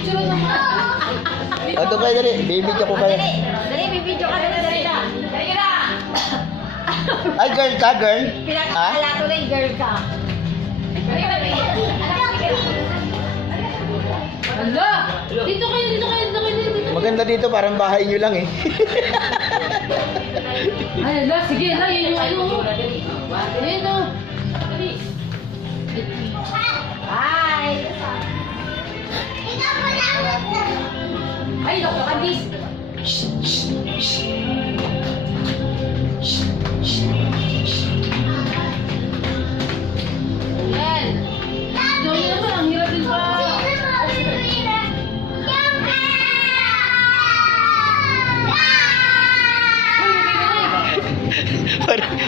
picture naman. O, doon kayo dali. Bibidyo ko kayo. Dali, bibidyo ka na. Dali na. Dali na. Ay, girl ka, girl? Pinakakala tuloy, girl ka. Hala! Dito kayo, dito kayo, dito kayo, dito kayo. Maganda dito, parang bahay nyo lang eh. Ay, hala, sige, hala, yun yung ano. Ayun o. Bye. Ay, Dr. Candice. Ayan. Ito yun naman, ang hirap din pa.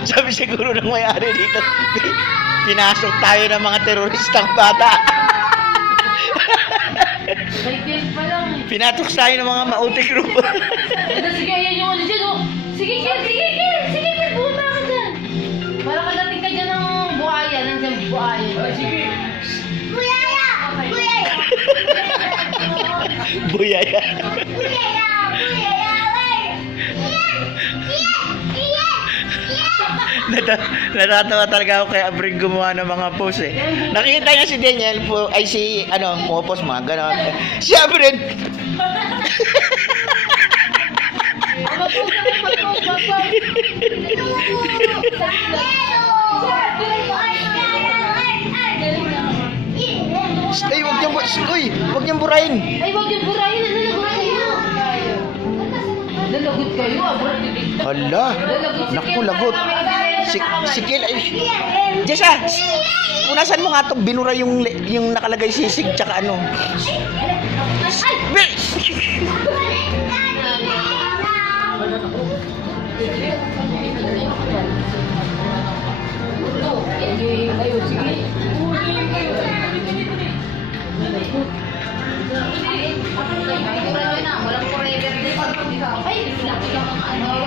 Sabi siguro ng may-ari dito, pinasok tayo ng mga teroristang bata. Baitin pa lang eh. Pinatok tayo ng mga mautik grupo. Ito, sige, ayan yung ano dyan, oh. Sige, Kil, sige, Kil. Sige, Kil, buta ka dyan. Para kadating ka dyan ng buhaya, ng buhaya. Sige. Buyaya! Buyaya! Buyaya. Buyaya! Buyaya! Natatawa talaga ako kay Abring gumawa ng mga pose eh. Nakita niya si Daniel po, ay si, pumapos mga gano'n. Si Abring! Ay, wag niyang burahin. Ay, wag yung burahin. Nalagot kayo. Hala, naku, lagot. Si Kil, ay, Jessa, punasan mo nga ito, binura yung nakalagay sisig, tsaka ano. Ayun, sige. Walang forever din. Ay, laki lang ang ano.